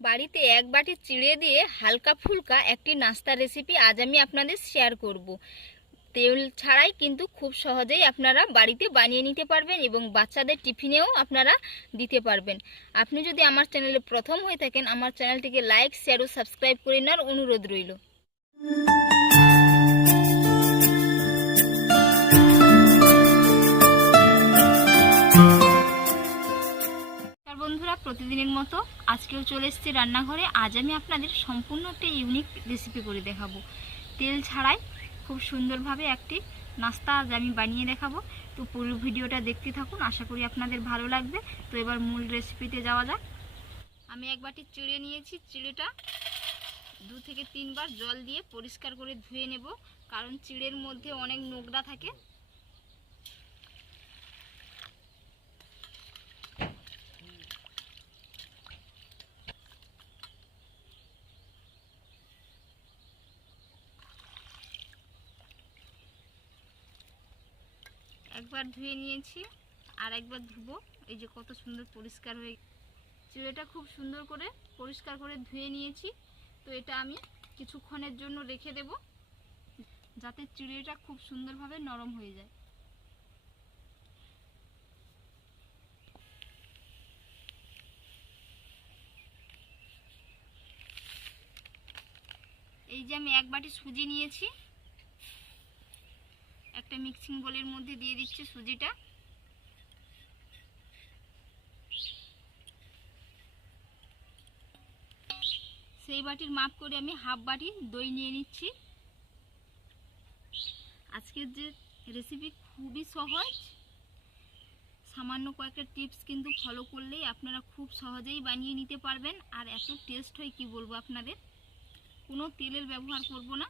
বাড়িতে এক বাটি চিড়ে দিয়ে হালকা ফুলকা একটি নাস্তা রেসিপি আজ আমি আপনাদের শেয়ার করব। তেল ছাড়াই কিন্তু খুব সহজেই আপনারা বাড়িতে বানিয়ে নিতে পারবেন এবং বাচ্চাদের টিফিনেও আপনারা দিতে পারবেন। আপনি যদি আমার চ্যানেলে প্রথম হয়ে থাকেন, আমার চ্যানেলটিকে লাইক শেয়ার ও সাবস্ক্রাইব করে নেওয়ার অনুরোধ রইল। প্রতিদিনের মতো আজকেও চলে এসেছি রান্নাঘরে। আজ আমি আপনাদের সম্পূর্ণ একটি ইউনিক রেসিপি করে দেখাবো। তেল ছাড়াই খুব সুন্দরভাবে একটি নাস্তা আজ আমি বানিয়ে দেখাবো। তো পুরো ভিডিওটা দেখতে থাকুন, আশা করি আপনাদের ভালো লাগবে। তো এবার মূল রেসিপিতে যাওয়া যাক। আমি এক বাটি চিড়ে নিয়েছি। চিড়েটা দু থেকে তিনবার জল দিয়ে পরিষ্কার করে ধুয়ে নেব। কারণ চিড়ের মধ্যে অনেক নোংরা থাকে। একবার ধুয়ে নিয়েছি, আর একবার ধুবো। এই যে কত সুন্দর পরিষ্কার হয়ে চিড়েটা খুব সুন্দর করে পরিষ্কার করে ধুয়ে নিয়েছি। তো এটা আমি কিছুক্ষণের জন্য রেখে দেব, যাতে চিড়েটা খুব সুন্দরভাবে নরম হয়ে যায়। এই যে আমি এক বাটি সুজি নিয়েছি একটা মিক্সিং বোলের মধ্যে দিয়ে দিচ্ছি সুজিটা। সেই বাটির মাপ করে আমি হাফ বাটি দই নিয়ে নিচ্ছি। আজকের যে রেসিপি খুবই সহজ। সামান্য কয়েকটা টিপস কিন্তু ফলো করলেই আপনারা খুব সহজেই বানিয়ে নিতে পারবেন। আর এত টেস্ট হয় কি বলব আপনাদের? কোনো তেলের ব্যবহার করব না।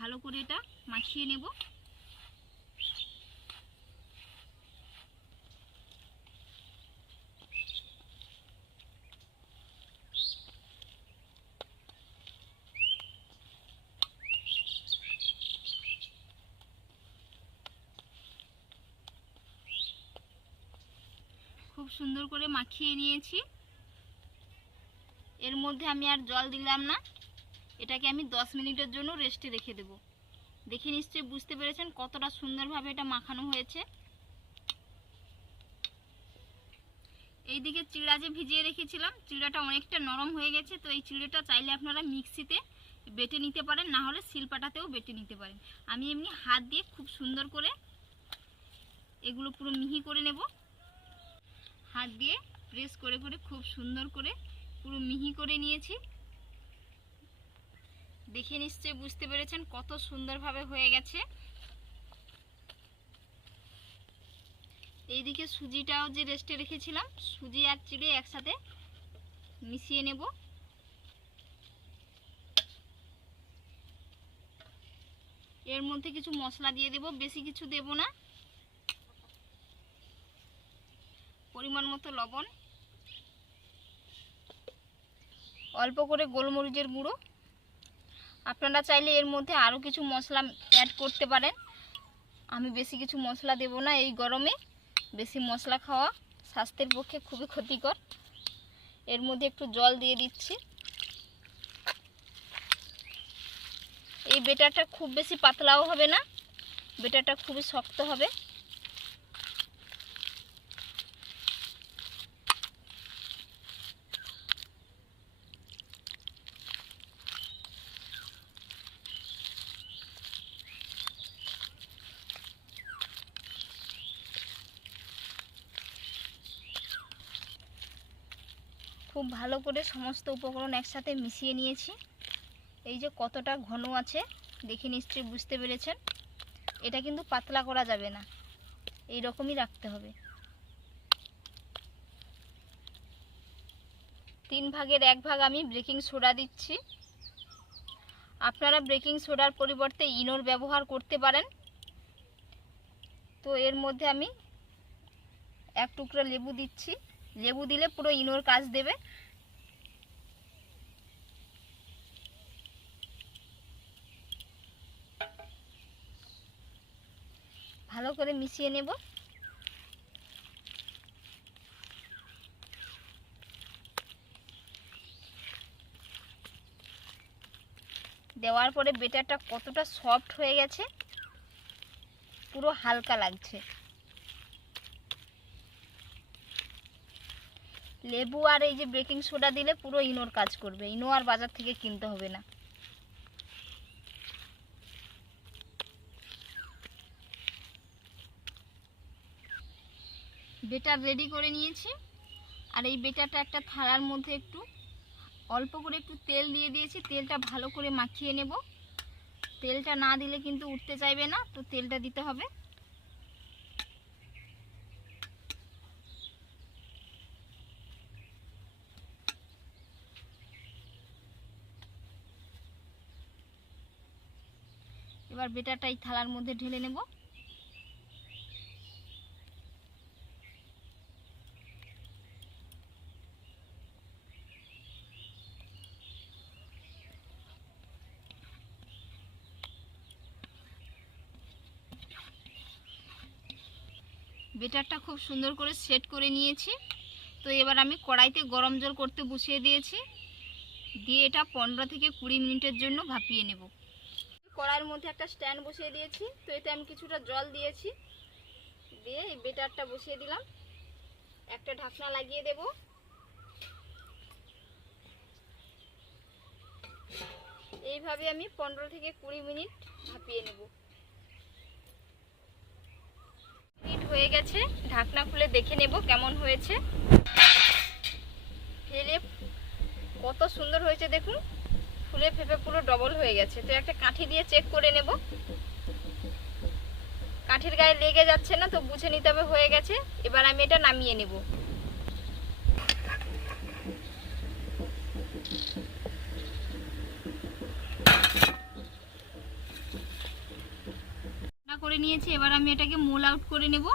ভালো করে এটা মাখিয়ে নেব। খুব সুন্দর করে মাখিয়ে নিয়েছি। এর মধ্যে আমি আর জল দিলাম না। এটাকে আমি 10 মিনিটের জন্য রেস্টে রেখে দেব। দেখে নিশ্চয়ই বুঝতে পেরেছেন কতটা সুন্দরভাবে এটা মাখানো হয়েছে। এইদিকে চিড়া যে ভিজিয়ে রেখেছিলাম, চিড়াটা অনেকটা নরম হয়ে গেছে, তো এই চিড়েটা চাইলে আপনারা মিক্সিতে বেটে নিতে পারেন, না হলে শিলপাটাতেও বেটে নিতে পারেন। আমি এমনি হাত দিয়ে খুব সুন্দর করে এগুলো পুরো মিহি করে নেব। হাত দিয়ে প্রেস করে করে খুব সুন্দর করে পুরো মিহি করে নিয়েছি। দেখে নিশ্চয়ই বুঝতে পেরেছেন কত সুন্দরভাবে হয়ে গেছে। এইদিকে সুজিটাও যে রেস্টে রেখেছিলাম, সুজি আর চিড়ে একসাথে মিশিয়ে নেব। এর মধ্যে কিছু মশলা দিয়ে দেব, বেশি কিছু দেব না। পরিমাণ মতো লবণ। অল্প করে গোলমরিচের গুঁড়ো। আপনারা চাইলে এর মধ্যে আরও কিছু মশলা অ্যাড করতে পারেন। আমি বেশি কিছু মশলা দেব না, এই গরমে। বেশি মশলা খাওয়া স্বাস্থ্যের পক্ষে খুবই ক্ষতিকর। এর মধ্যে একটু জল দিয়ে দিচ্ছি। এই বেটারটা খুব বেশি পাতলাও হবে না। বেটারটা খুবই শক্ত হবে। খুব ভালো করে সমস্ত উপকরণ একসাথে মিশিয়ে নিয়েছি। এই যে কতটা ঘন আছে, দেখে নিশ্চয়ই বুঝতে পেরেছেন। এটা কিন্তু পাতলা করা যাবে না। এই রকমই রাখতে হবে। তিন ভাগের এক ভাগ আমি বেকিং সোডা দিচ্ছি। আপনারা বেকিং সোডার পরিবর্তে ইনোর ব্যবহার করতে পারেন। তো এর মধ্যে আমি এক টুকরো লেবু দিচ্ছি। লেবু দিলে পুরো ইনোর কাজ দেবে। ভালো করে মিশিয়ে নেব। দেওয়ার পরে বেটারটা কতটা সফট হয়ে গেছে, পুরো হালকা লাগছে। লেবু আর এই যে বেকিং সোডা দিলে পুরো ইনোর কাজ করবে। ইনো আর বাজার থেকে কিনতে হবে না। বেটার রেডি করে নিয়েছি। আর এই বেটারটা একটা থালার মধ্যে একটু অল্প করে একটু তেল দিয়ে দিয়েছি। তেলটা ভালো করে মাখিয়ে নেব। তেলটা না দিলে কিন্তু উঠতে চাইবে না, তো তেলটা দিতে হবে। এবার বেটারটা এই থালার মধ্যে ঢেলে নেব। বেটারটা খুব সুন্দর করে সেট করে নিয়েছি। তো এবার আমি কড়াইতে গরম জল করতে বসিয়ে দিয়েছি। দিয়ে এটা পনেরো থেকে কুড়ি মিনিটের জন্য ভাপিয়ে নেব। কড়াইয়ের মধ্যে একটা স্ট্যান্ড বসিয়ে দিয়েছি। তো এতে আমি কিছুটা জল দিয়েছি। দিয়ে এই বেটারটা বসিয়ে দিলাম। একটা ঢাকনা লাগিয়ে দেব। এইভাবে আমি পনেরো থেকে কুড়ি মিনিট ভাপিয়ে নেব। মিনিট হয়ে গেছে। ঢাকনা খুলে দেখে নেব কেমন হয়েছে। ফেলে কত সুন্দর হয়েছে দেখুন। ফুলে ফেপে পুরো ডবল হয়ে গেছে। তো একটা কাঠি দিয়ে চেক করে নেব। কাঠির গায়ে লেগে যাচ্ছে না, তো বুঝে নিতে হবে, হয়ে গেছে। এবার আমি এটা নামিয়ে নেব। করে নিয়েছি, এবার আমি এটাকে মোল আউট করে নেব।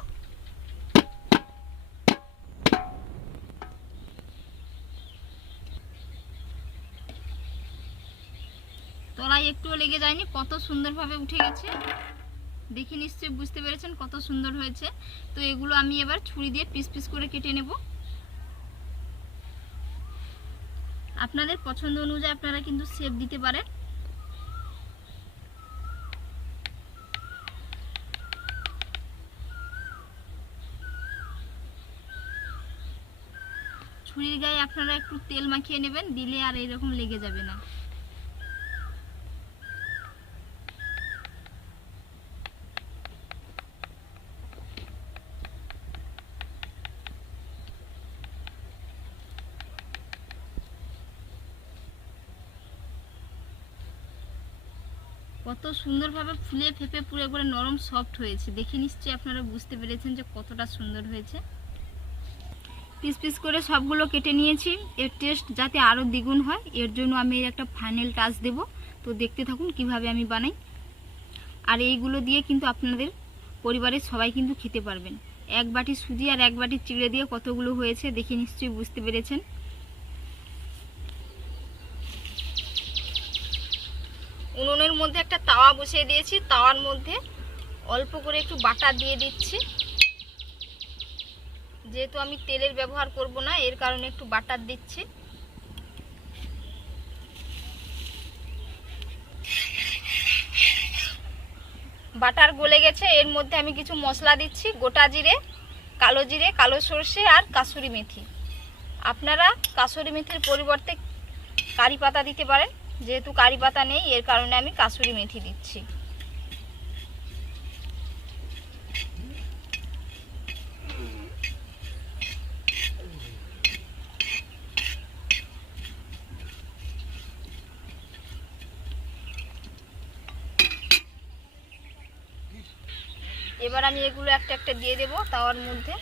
যায়নি, কত সুন্দরভাবে উঠে গেছে। দেখে নিশ্চয়ই বুঝতে পেরেছেন কত সুন্দর হয়েছে। তো এগুলো আমি এবার ছুরি দিয়ে পিস পিস করে কেটে নেব। আপনাদের পছন্দ অনুযায়ী আপনারা কিন্তু শেপ দিতে পারেন। ছুরির গায়ে আপনারা একটু তেল মাখিয়ে নেবেন, দিলে আর এরকম লেগে যাবে না। কত সুন্দরভাবে ফুলে ফেপে পুরো একবারে নরম সফট হয়েছে। দেখে নিশ্চয়ই আপনারা বুঝতে পেরেছেন যে কতটা সুন্দর হয়েছে। পিস পিস করে সবগুলো কেটে নিয়েছি। এর টেস্ট যাতে আরও দ্বিগুণ হয়, এর জন্য আমি এর একটা ফাইনাল টাচ দেব। তো দেখতে থাকুন কীভাবে আমি বানাই। আর এইগুলো দিয়ে কিন্তু আপনাদের পরিবারের সবাই কিন্তু খেতে পারবেন। এক বাটি সুজি আর এক বাটি চিড়ে দিয়ে কতগুলো হয়েছে, দেখে নিশ্চয়ই বুঝতে পেরেছেন। উনুনের মধ্যে একটা তাওয়া বসিয়ে দিয়েছি। তাওয়ার মধ্যে অল্প করে একটু বাটার দিয়ে দিচ্ছি। যেহেতু আমি তেলের ব্যবহার করব না, এর কারণে একটু বাটার দিচ্ছি। বাটার গলে গেছে, এর মধ্যে আমি কিছু মশলা দিচ্ছি, গোটা জিরে, কালো জিরে, কালো সর্ষে আর কাসুরি মেথি। আপনারা কাসুরি মেথির পরিবর্তে কারি পাতা দিতে পারেন। যেহেতু কারি পাতা নেই, এর কারণে আমি কাসুরি মেথি দিচ্ছি। এবার আমি এগুলো একটা একটা দিয়ে দেবো, তাওয়ার মধ্যে।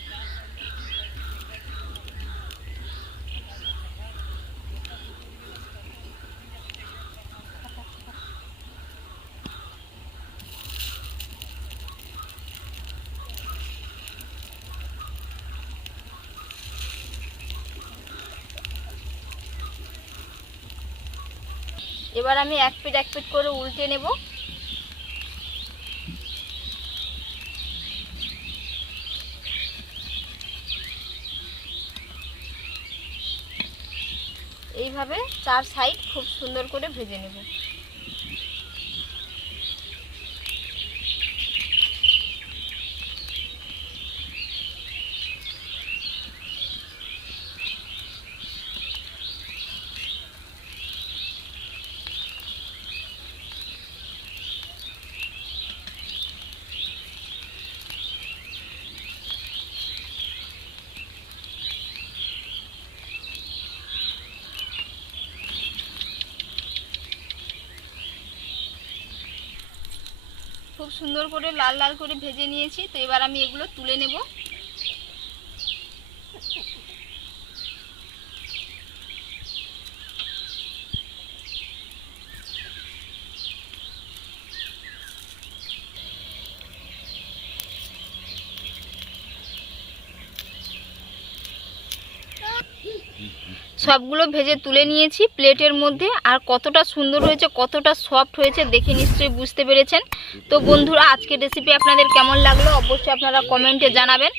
এবার আমি এক পিট এক পিট করে উল্টে নেব। এইভাবে চার সাইড খুব সুন্দর করে ভেজে নেব। খুব সুন্দর করে লাল লাল করে ভেজে নিয়েছি। তো এবার আমি এগুলো তুলে নেব। সবগুলো ভেজে তুলে নিয়েছি প্লেটের মধ্যে। আর কতটা সুন্দর হয়েছে, কতটা সফট হয়েছে দেখে নিশ্চয়ই বুঝতে পেরেছেন। তো বন্ধুরা, আজকের রেসিপি আপনাদের কেমন লাগল অবশ্যই আপনারা কমেন্টে জানাবেন।